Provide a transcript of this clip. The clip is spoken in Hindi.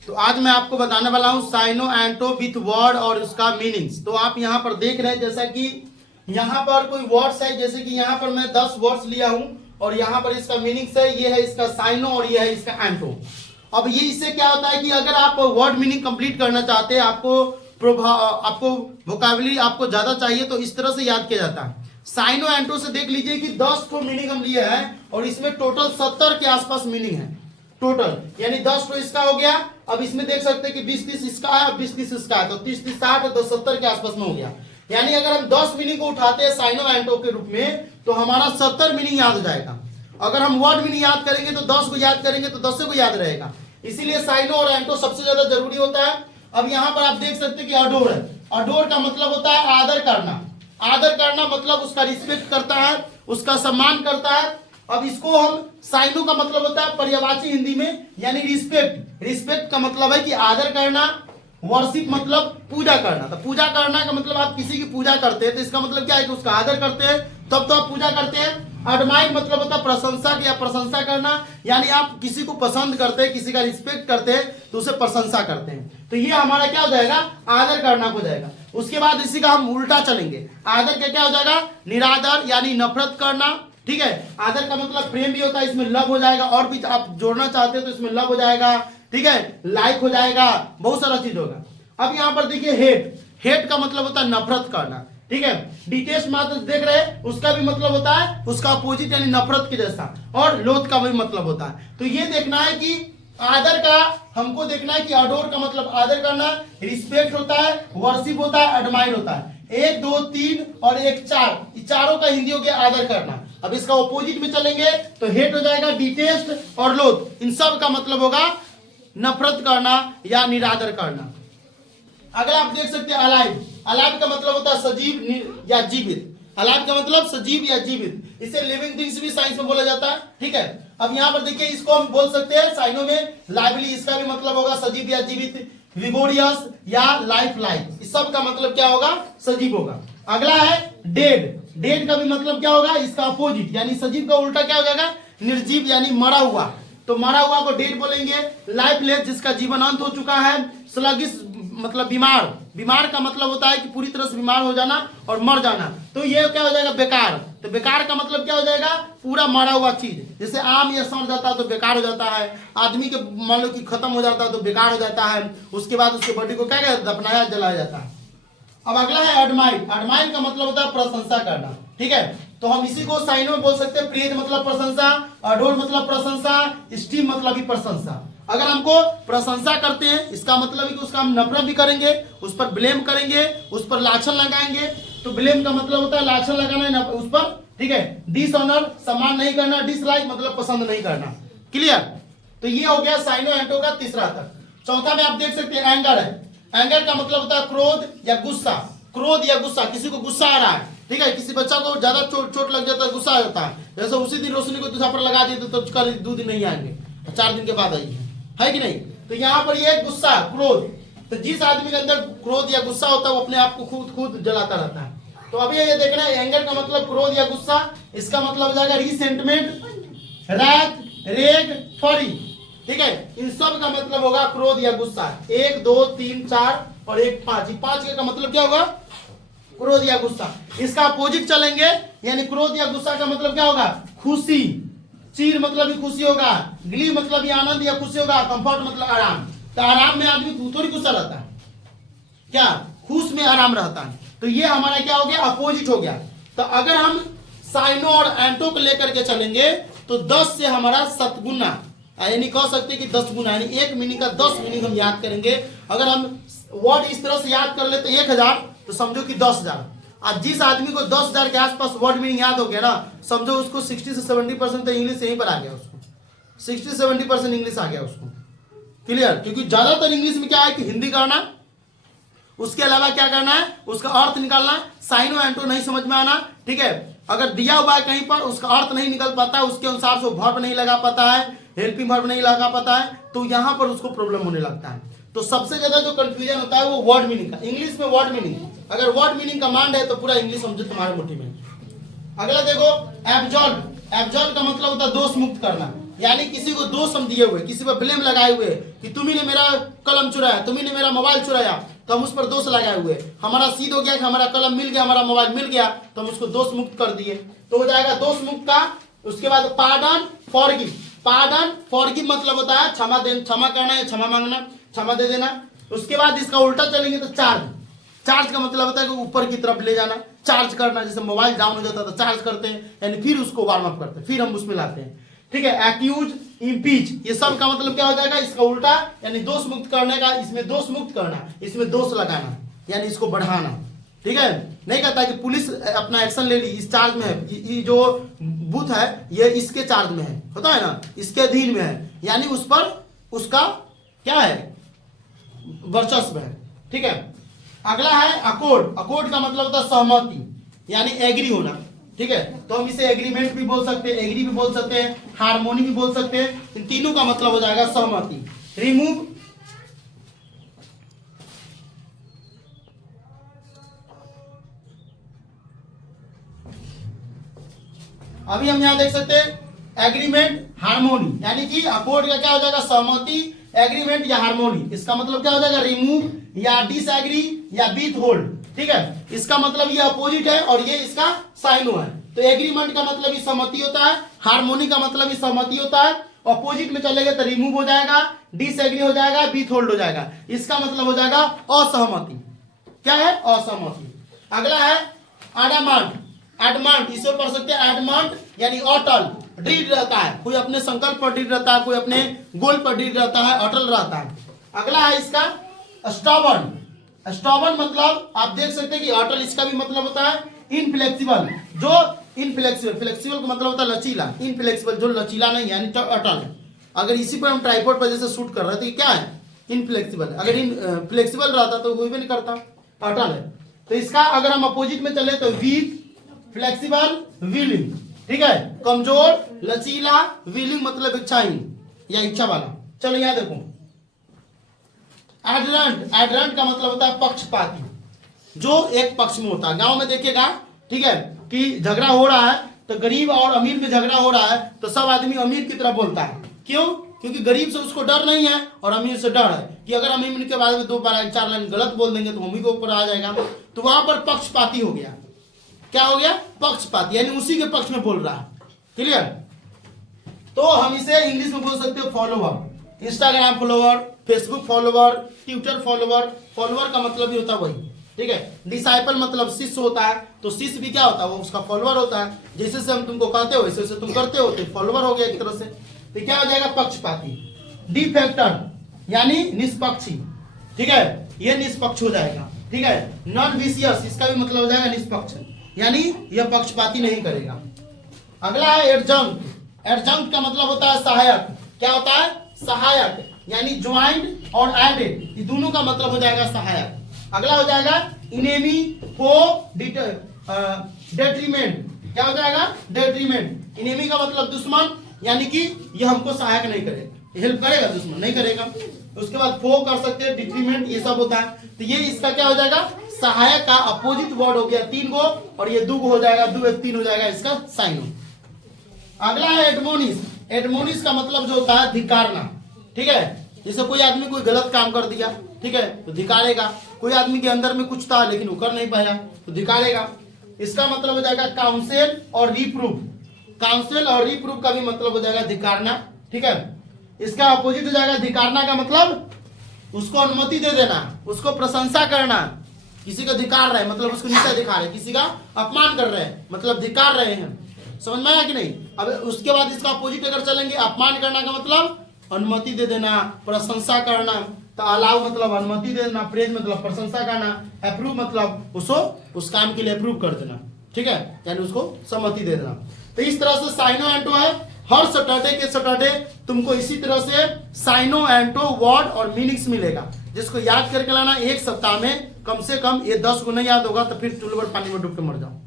तो आज मैं आपको बताने वाला हूँ साइनो एंटो विथ वर्ड और उसका मीनिंग्स। तो आप यहाँ पर देख रहे हैं जैसा कि यहाँ पर कोई वर्ड्स है, जैसे कि यहाँ पर मैं 10 वर्ड्स लिया हूँ और यहाँ पर इसका मीनिंग्स है, ये है इसका साइनो और ये है इसका एंटो। अब ये इससे क्या होता है कि अगर आप वर्ड मीनिंग कंप्लीट करना चाहते हैं, आपको वोकैबुलरी आपको ज्यादा चाहिए, तो इस तरह से याद किया जाता है। साइनो एंटो से देख लीजिए कि 10 को मीनिंग हम लिए हैं और इसमें टोटल 70 के आसपास मीनिंग है टोटल, यानी 10 तो इसका हो गया। अब इसमें देख सकते हैं कि 20-30 इसका है, 20-30 इसका है, तो 30-30 60 तो 70 के आसपास में हो गया। यानी अगर हम 10 मीनिंग को उठाते हैं साइनो एंटो के रूप में तो हमारा 70 मीनिंग याद हो जाएगा। अगर हम वर्ड मीनिंग याद करेंगे तो 10 को याद करेंगे तो 10 को याद रहेगा, इसीलिए साइनो और एंटो सबसे ज्यादा जरूरी होता है। अब यहाँ पर आप देख सकते हैं कि अडोर है। अडोर का मतलब होता है आदर करना। आदर करना मतलब उसका रिस्पेक्ट करता है, उसका सम्मान करता है। अब इसको हम साइनो का मतलब होता है पर्यायवाची हिंदी में, यानी रिस्पेक्ट। रिस्पेक्ट का मतलब है कि आदर करना। वर्शिप मतलब पूजा करना। तो पूजा करना का मतलब आप किसी की पूजा करते हैं तो इसका मतलब क्या है कि उसका आदर करते हैं, तब तो आप पूजा करते हैं। एडमायर मतलब होता है प्रशंसा या प्रशंसा करना, यानी आप किसी को पसंद करते हैं, किसी का रिस्पेक्ट करते हैं तो उसे प्रशंसा करते हैं। तो ये हमारा क्या हो जाएगा, आदर करना हो जाएगा। उसके बाद इसी का हम उल्टा चलेंगे। आदर का क्या हो जाएगा, निरादर यानी नफरत करना। ठीक है, आदर का मतलब प्रेम भी होता है, इसमें लव हो जाएगा, और भी आप जोड़ना चाहते हैं तो इसमें लव हो जाएगा। ठीक है, लाइक हो जाएगा, बहुत सारा चीज होगा। अब यहाँ पर देखिए हेट। हेट का मतलब होता है नफरत करना। ठीक है, डिटेस्ट मात्र देख रहे हैं, उसका भी मतलब होता है उसका अपोजिट यानी नफरत के जैसा, और लोथ का भी मतलब होता है। तो ये देखना है कि आदर का हमको देखना है कि अडोर का मतलब आदर करना, रिस्पेक्ट होता है, वर्शिप होता है, एडमायर होता है। 1 2 3 और 1 4, चारों का हिंदी हो गया आदर करना। अब इसका ऑपोजिट में चलेंगे तो हेट हो जाएगा डिटेस्ट और लोथ। इन सब का मतलब होगा नफरत करना या निरादर करना। अगर आप देख सकते हैं अलाइव। अलाइव का मतलब होता है सजीव या जीवित। अलाइव का मतलब सजीव या जीवित, इसे लिविंग थिंग्स भी साइंस में बोला जाता है। ठीक है, अब यहाँ पर देखिए इसको हम बोल सकते हैं साइनो में लाइवली, इसका भी मतलब होगा सजीव या जीवित। विगोरियस या लाइफ लाइक, इस सब का मतलब क्या होगा, सजीव होगा। अगला है डेड। डेड का भी मतलब क्या होगा, इसका अपोजिट, यानी सजीव का उल्टा क्या हो जाएगा, निर्जीव यानी मरा हुआ। तो मरा हुआ को डेड बोलेंगे। लाइफलेस जिसका जीवन अंत हो चुका है। स्लगिश मतलब बीमार। बीमार का मतलब होता है कि पूरी तरह से बीमार हो जाना और मर जाना, तो ये क्या हो जाएगा, बेकार। तो बेकार का मतलब क्या हो जाएगा, पूरा मरा हुआ चीज। जैसे आम या सड़ जाता है तो बेकार हो जाता है। आदमी के मान लो कि खत्म हो जाता है तो बेकार हो जाता है। उसके बाद उसके बॉडी को क्या कहते हैं, दफनाया जलाया जाता है। अब अगला है एडमायर। एडमायर का मतलब होता है प्रशंसा करना। ठीक है, तो हम इसी को साइनो में बोल सकते हैं प्रेज मतलब प्रशंसा, अडोर मतलब प्रशंसा, स्टीम मतलब भी प्रशंसा। अगर हमको प्रशंसा करते हैं इसका मतलब है कि उसका हम नफरत भी करेंगे, उस पर ब्लेम करेंगे, उस पर लाछन लगाएंगे। तो ब्लेम का मतलब होता है लाछन लगाना उस पर। ठीक है, डिसऑनर सम्मान नहीं करना, डिसलाइक मतलब पसंद नहीं करना। क्लियर, तो ये हो गया साइनो एंटो का तीसरा तक। चौथा में आप देख सकते हैं एंगर है। एंगर का मतलब होता है क्रोध या गुस्सा। क्रोध या गुस्सा, किसी को गुस्सा आ रहा है। ठीक है, किसी बच्चा को ज्यादा चोट लग जाता है, गुस्सा आ जाता है, जैसे उसी दिन रोशनी को दूसरा पर लगा दिए तो कल 2 दिन नहीं आएंगे, 4 दिन के बाद आएंगे, है कि नहीं। तो यहाँ पर ये गुस्सा, क्रोध। तो जिस आदमी के अंदर क्रोध या गुस्सा होता है वो अपने आप को खुद जलाता रहता है। तो अभी ये देखना है एंगर का मतलब क्रोध या गुस्सा, इसका मतलब हो जाएगा रिसेंटमेंट, रैथ, रेग, फरी। ठीक है, इन सब का मतलब होगा क्रोध या गुस्सा। 1 2 3 4 और 1 5, 5 का मतलब क्या होगा, क्रोध या गुस्सा। इसका अपोजिट चलेंगे, यानी क्रोध या गुस्सा का मतलब क्या होगा, खुशी। चीर मतलब भी खुशी होगा, ग्ली मतलब भी आनंद या खुशी होगा, कंफर्ट मतलब आराम। तो आराम में आदमी थोड़ी गुस्सा रहता है, क्या खुश में आराम रहता है। तो ये हमारा क्या हो गया, अपोजिट हो गया। तो अगर हम साइनो और एंटो को लेकर के चलेंगे तो 10 से हमारा 7 गुना, यानी कह सकते हैं कि 10 गुना, यानी एक मीनिंग का 10 मीनिंग हम याद करेंगे। अगर हम वर्ड इस तरह से याद कर लेते 1000 तो समझो कि 10,000। आज जिस आदमी को 10,000 के आसपास वर्ड मीनिंग याद हो गया ना, समझो उसको 60 से 70% तो इंग्लिश यहीं पर आ गया, उसको 60 से 70% इंग्लिश आ गया उसको। क्लियर, क्योंकि ज्यादातर इंग्लिश में क्या है कि हिंदी करना, उसके अलावा क्या करना है, उसका अर्थ निकालना है। साइनो एंटो नहीं समझ में आना। ठीक है, अगर दिया हुआ है कहीं पर उसका अर्थ नहीं निकल पाता है, उसके अनुसार से वर्ब नहीं लगा पाता है, हेल्पिंग वर्ब नहीं लगा पाता है, तो यहां पर उसको प्रॉब्लम होने लगता है। तो सबसे ज्यादा जो कंफ्यूजन होता है वो वर्ड मीनिंग का। इंग्लिश में वर्ड मीनिंग, अगर वर्ड मीनिंग कमांड है तो पूरा इंग्लिश समझो तुम्हारे मुट्ठी में। अगला देखो एब्जॉल्व। एब्जॉल्व का मतलब होता है दोष मुक्त करना। यानी किसी को दोष हम दिए हुए, किसी पर ब्लेम लगाए हुए कि तुम्ही ने मेरा कलम चुराया, तुम्ही ने मेरा मोबाइल चुराया, तो हम उस पर दोष लगाए हुए। हमारा सिद्ध हो गया कि हमारा कलम मिल गया, हमारा मोबाइल मिल गया, तो हम उसको दोष मुक्त कर दिए, तो हो जाएगा दोष मुक्त का। उसके बाद पार्डन फॉरगिव। पार्डन फॉरगिव मतलब होता है क्षमा करना या क्षमा मांगना, क्षमा दे देना। उसके बाद इसका उल्टा चलेंगे तो चार्ज। चार्ज का मतलब होता है कि ऊपर की तरफ ले जाना, चार्ज करना। जैसे मोबाइल डाउन हो जाता है तो चार्ज करते हैं, यानी फिर उसको वार्म अप करते हैं, फिर हम उसमें लाते हैं। ठीक है, एक्यूज, इम्पीच, ये सब का मतलब क्या हो जाएगा, इसका उल्टा, यानी दोष मुक्त करने का, इसमें दोष मुक्त करना, इसमें दोष लगाना, यानी इसको बढ़ाना। ठीक है, नहीं कहता कि पुलिस अपना एक्शन ले ली, इस चार्ज में है, ये जो बूथ है ये इसके चार्ज में है, होता है ना, इसके अधीन में है, यानी उस पर उसका क्या है, वर्चस्व है। ठीक है, अगला है अकॉर्ड। अकॉर्ड का मतलब होता है सहमति, यानी एग्री होना। ठीक है, तो हम इसे एग्रीमेंट भी बोल सकते हैं, एग्री भी बोल सकते हैं, हार्मोनी भी बोल सकते हैं। इन तीनों का मतलब हो जाएगा सहमति। रिमूव, अभी हम यहां देख सकते हैं एग्रीमेंट, हार्मोनी, यानी कि अकॉर्ड का क्या हो जाएगा, सहमति, एग्रीमेंट या हार्मोनी। इसका मतलब क्या हो जाएगा, रिमूव या डिसएग्री या विथ होल्ड। ठीक है, इसका मतलब ये अपोजिट है और ये इसका साइनो है। तो एग्रीमेंट का मतलब ही सहमति होता है, हार्मोनी का मतलब ही सहमति होता है, अपोजिट में चलेगा तो रिमूव हो जाएगा, डिसएग्री हो जाएगा, विथ होल्ड हो जाएगा। इसका मतलब हो जाएगा असहमति। क्या है, असहमति। अगला है एडमांड। एडमांड, इसको पढ़ सकते हैं एडमांड, यानी अटल, दृढ़ रहता है, कोई अपने संकल्प पर दृढ़ रहता है, कोई अपने गोल पर दृढ़ रहता है, अटल रहता है। अगला है इसका स्टबर्न। स्टबर्न मतलब आप देख सकते हैं कि अटल, इसका भी मतलब होता है इनफ्लेक्सिबल। जो इनफ्लेक्सिबल, फ्लेक्सिबल का मतलब होता है लचीला, इनफ्लेक्सिबल जो लचीला नहीं, यानी अटल। अगर इसी पर हम ट्राइपॉड पर जैसे शूट कर रहे हैं तो ये क्या है, इनफ्लेक्सिबल। अगर इन फ्लेक्सिबल रहता तो कोई भी नहीं करता, अटल है। तो इसका अगर हम अपोजिट में चले तो वीक, फ्लेक्सिबल, विलिंग। ठीक है, कमजोर, लचीला, विलिंग मतलब इच्छाहीन या इच्छा वाला। चलो यहां देखो, एडरंट। एडरंट का मतलब होता है पक्षपाती, जो एक पक्ष में होता है। गांव में देखिएगा, ठीक है, कि झगड़ा हो रहा है तो गरीब और अमीर में झगड़ा हो रहा है तो सब आदमी अमीर की तरफ बोलता है। क्यों, क्योंकि गरीब से उसको डर नहीं है और अमीर से डर है कि अगर अमीर के बारे में 2 4 लाइन गलत बोल देंगे तो हम ही के ऊपर आ जाएगा। तो वहां पर पक्षपाती हो गया। क्या हो गया, पक्षपाती, यानी उसी के पक्ष में बोल रहा है। क्लियर, तो हम इसे इंग्लिश में बोल सकते हो follower. Instagram follower, Facebook follower, Twitter follower. Follower का मतलब ही होता है वही। ठीक है, डिसाइपल मतलब शिष्य होता है, तो शिष्य भी क्या होता है, वो उसका फॉलोअर होता है। जैसे से हम तुमको कहते हो वैसे तुम करते हो, तो फॉलोअर हो गया एक तरह से। तो क्या हो जाएगा, पक्षपाती। डिफेक्टर यानी निष्पक्षी। ठीक है, ये निष्पक्ष हो जाएगा। ठीक है, नॉन विशियस, इसका भी मतलब हो जाएगा निष्पक्ष, यानी यह पक्षपाती नहीं करेगा। अगला है एडजंक्ट। एडजंक्ट का मतलब होता है सहायक। क्या होता है, सहायक, यानी ज्वाइंट और एडेड, ये दोनों का मतलब हो जाएगा सहायक। अगला हो जाएगा इनेमी, को डेट्रीमेंट। क्या हो जाएगा, डेट्रीमेंट। इनेमी का मतलब दुश्मन, यानी कि यह हमको सहायक नहीं करेगा, हेल्प करेगा, दुश्मन नहीं करेगा। उसके बाद फो कर सकते हैं, डिट्रीमेंट, ये सब होता है। तो ये इसका क्या हो जाएगा, सहायक का अपोजिट वर्ड हो गया 3 गो, और ये 2 गो हो जाएगा, 2 1 3 हो जाएगा इसका साइनो। अगला है एडमोनिस। एडमोनिस का मतलब जो होता है धिकारना। ठीक है, जैसे कोई आदमी कोई गलत काम कर दिया, ठीक है, तो धिकारेगा। कोई आदमी के अंदर में कुछ था लेकिन वो कर नहीं पाया तो धिकारेगा। इसका मतलब हो जाएगा काउंसिल और रिप्रूव। काउंसिल और रिप्रूव का भी मतलब हो जाएगा धिकारना। ठीक है, इसका अपोजिट हो जाएगा धिकारना का मतलब उसको अनुमति दे देना, उसको प्रशंसा करना। किसी को धिकार रहे मतलब उसको नीचा दिखा रहे, किसी का अपमान कर रहे हैं मतलब धिकार रहे हैं। समझ में आया कि नहीं। अब उसके बाद इसका अपोजिट अगर चलेंगे, अपमान करना का मतलब अनुमति दे देना, प्रशंसा करना। तो अलाउ मतलब अनुमति दे देना, प्रेज मतलब प्रशंसा करना, अप्रूव मतलब उसको उस काम के लिए अप्रूव कर देना। ठीक है, यानी उसको सम्मति दे देना। तो इस तरह से साइनो एंटो है। हर सैटरडे के सैटरडे तुमको इसी तरह से साइनो एंटो वर्ड और मीनिंग्स मिलेगा, जिसको याद करके लाना। एक सप्ताह में कम से कम ये 10 को नहीं याद होगा तो फिर टूलवर पानी में डूब के मर जाओ।